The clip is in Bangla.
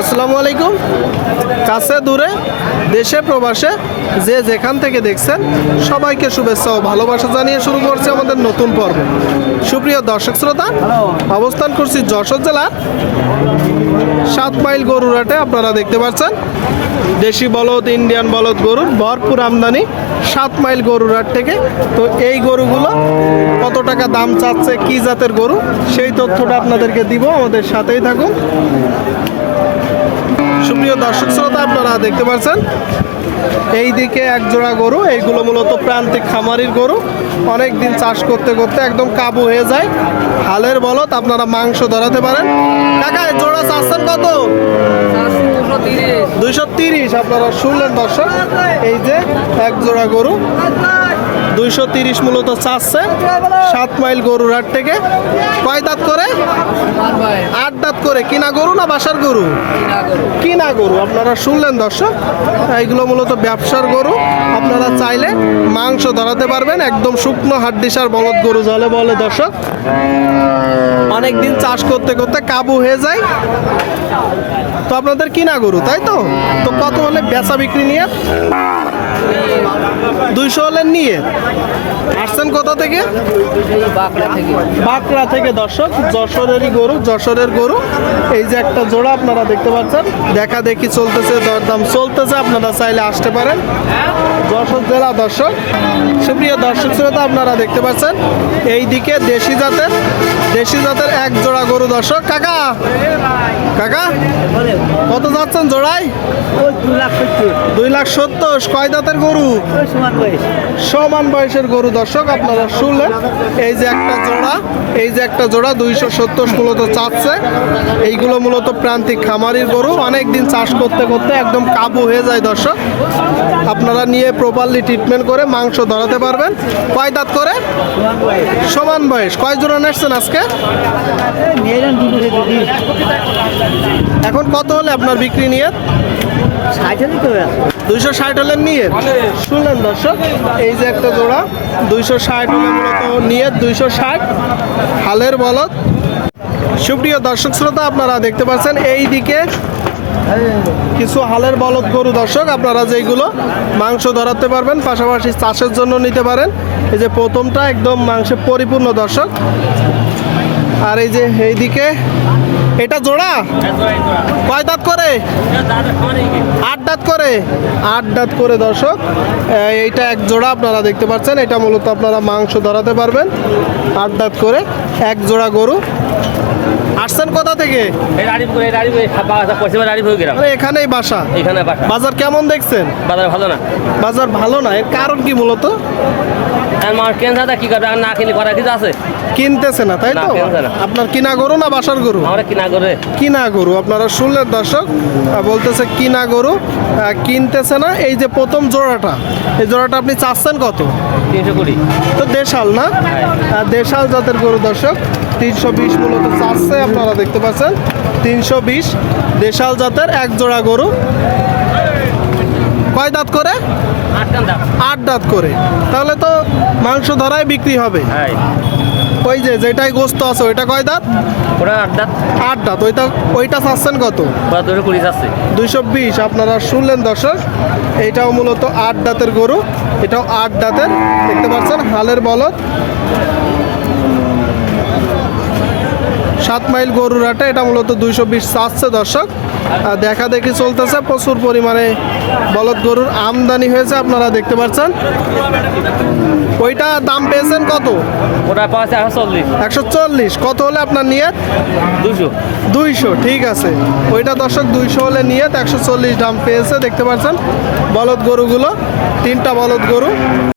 আসসালামু আলাইকুম। কাছে দূরে দেশে প্রবাসে যে যেখান থেকে দেখছেন সবাইকে শুভেচ্ছা ও ভালোবাসা জানিয়ে শুরু করছি আমাদের নতুন পর্ব। সুপ্রিয় দর্শক শ্রোতা, অবস্থান করছি যশোর জেলার 7 মাইল গরুর হাটে। আপনারা দেখতে পাচ্ছেন দেশি বলদ, ইন্ডিয়ান বলদ গরুর ভরপুর আমদানি 7 মাইল গরুর হাট থেকে। তো এই গরুগুলো কত টাকা দাম চাচ্ছে, কি জাতের গরু, সেই তথ্যটা আপনাদেরকে দিব। আমাদের সাথেই থাকুন। সুপ্রিয় দর্শক শ্রোতা, আপনারা দেখতে পাচ্ছেন এই দিকে এক জোড়া গরু। এইগুলো মূলত প্রান্তিক খামারির গরু, অনেক দিন চাষ করতে করতে একদম কাবু হয়ে যায়। হালের বলদ, আপনারা মাংস ধরাতে পারেন। কাকা, এই জোড়া চাচ্ছেন কত? 230। আপনারা শুনলেন দর্শক, এই যে এক জোড়া গরু 230 মূলত চাচ্ছে 7 মাইল গরুর হাট থেকে। কয় দাঁত করে? 8 দাঁত করে। কিনা গরু না বাসার গরু? কিনা গরু। আপনারা শুনলেন দর্শক, এইগুলো মূলত ব্যবসার গরু। আপনারা চাইলে মাংস ধরাতে পারবেন। একদম শুকনো হাড্ডিসার বলদ গরু জলে বলে দর্শক, অনেক দিন চাষ করতে করতে কাবু হয়ে যায়। তো আপনাদের কিনা গরু, তাই তো? তো কত হলে বেচা বিক্রি নিয়ে? 200 হলে নিয়ে আসছেন কোথা থেকে? বাঁকড়া থেকে দর্শক। যশোরেরই গরু, যশোরের গরু। এই যে একটা জোড়া আপনারা দেখতে পাচ্ছেন, দেখা দেখি চলতেছে, দরদাম চলতেছে। আপনারা চাইলে আসতে পারেন যশোর জেলা দর্শক। সুপ্রিয় দর্শক শ্রোতা, আপনারা দেখতে পাচ্ছেন এই দিকে দেশি জাতের এক জোড়া গরু দর্শক। কাকা কত যাচ্ছেন জোড়ায়? 2,70,000। কয় দাঁতের গরু? সমান বয়সের গরু দর্শক। আপনারা শুনলেন, এই যে একটা জোড়া 270 মূলত চাচ্ছে। এইগুলো মূলত প্রান্তিক খামারির গরু, অনেক দিন চাষ করতে করতে একদম কাবু হয়ে যায় দর্শক। আপনারা নিয়ে প্রপারলি ট্রিটমেন্ট করে মাংস ধরাতে পারবেন। কয় দাঁত করে? সমান বয়স। কয় জোড়া নেসছেন আজকে? এখন কত হলে আপনার বিক্রি নিয়ে? 260 হলে নিয়ে। শুনলেন দর্শক, এই যে একটা জোড়া 260 হলে মূলত নিয়ে 260 হালের বলদ। সুপ্রিয় দর্শক শ্রোতা, আপনারা দেখতে পাচ্ছেন এই দিকে কিছু হালের বলদ গরু দর্শক। আপনারা যেগুলো মাংস ধরাতে পারবেন, পাশাপাশি চাষের জন্য নিতে পারেন। এই যে প্রথমটা একদম মাংসে পরিপূর্ণ দর্শক। আর এই যে এইদিকে এটা জোড়া কয় দাঁত করে? 8 দাঁত করে। 8 দাঁত করে দর্শক। এইটা এক জোড়া আপনারা দেখতে পাচ্ছেন। এটা মূলত আপনারা মাংস ধরাতে পারবেন। 8 দাঁত করে এক জোড়া গরু। আসছেন কোথা থেকে? এখানেই বাসা। বাজার কেমন দেখছেন? বাজার ভালো না। বাজার ভালো না, এর কারণ কি মূলত? কি করবে, না কিনে করার কিছু আছে? কিনতেছে না, তাই তো? আপনার কিনা গরু না বাসার গরু? আমরা কিনা গরু। আপনারা শুনলেন দর্শক, বলতেছে কিনা গরু, কিনতেছে না। এই যে প্রথম জোড়াটা, এই জোড়াটা আপনি চাচ্ছেন কত? 320। তো দেশাল না? দেশাল জাতের গরু দর্শক। 320 মূলত চাচ্ছে। আপনারা দেখতে পাচ্ছেন 320 দেশাল জাতের এক জোড়া গরু। কয় দাঁত করে? 8 দাঁত করে। তাহলে তো মাংস ধরাই বিক্রি হবে। ওই যে যেটাই গোস্ত আছে ওইটা কয় দাঁত? ওটা 8 দাঁত। 8 দাঁত। ওইটা চাচ্ছেন কত? 220 আছে। 220। আপনারা শুনলেন দর্শক, এইটাও মূলত 8 দাঁতের গরু। এটাও 8 দাঁতের। দেখতে পাচ্ছেন হালের বলদ। 7 মাইল গরুর হাটে এটা মূলত 220 চাচ্ছে দর্শক। দেখা দেখি চলতেছে, প্রচুর পরিমাণে বলদ গরুর আমদানি হয়েছে। আপনারা দেখতে পাচ্ছেন ওইটা দাম পেয়েছেন কত? ওটা পাচ্ছে 140। কত হলে আপনার নিয়ত? 200। ঠিক আছে, ওইটা দর্শক 200 হলে নিয়ত। 140 দাম পেয়েছে। দেখতে পাচ্ছেন বলদ গরুগুলো, 3টা বলদ গরু।